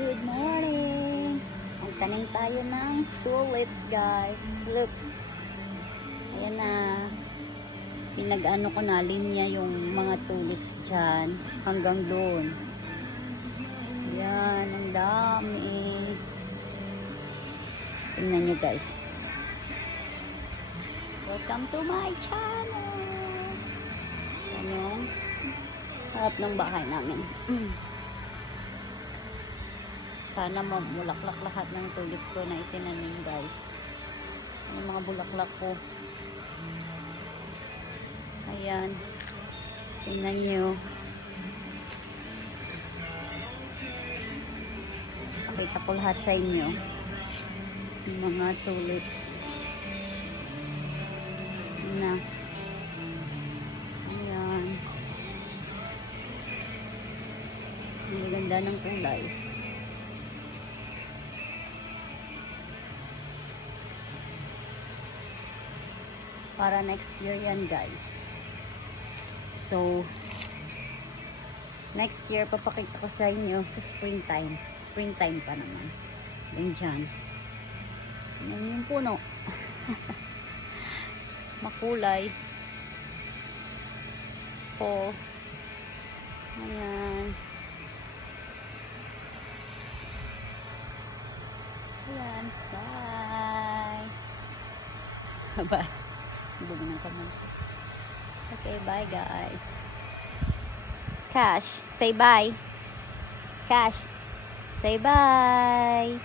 Good morning! Magtanim tayo ng tulips, guys. Look. Ayan na. Pinag-ano ko na, linya yung mga tulips dyan. Hanggang doon. Ayan, ang dami. Tingnan nyo, guys. Welcome to my channel! Ayan yung harap ng bahay namin. Sana mamulaklak lahat ng tulips ko na itinanim, guys. Yung mga bulaklak ko. Ayan. Tingnan nyo. Pakita ko lahat sa inyo. Yung mga tulips. Na. Ayan. Ang ganda ng kulay. Para next year yan, guys. So, next year, papakita ko sa inyo sa springtime. Springtime pa naman. Yan dyan. Yan yung puno. Makulay. Po. Ayan. Ayan. Bye. Bye. Bumi ng kamay. Okay, bye guys. Cash, say bye. Cash, say bye.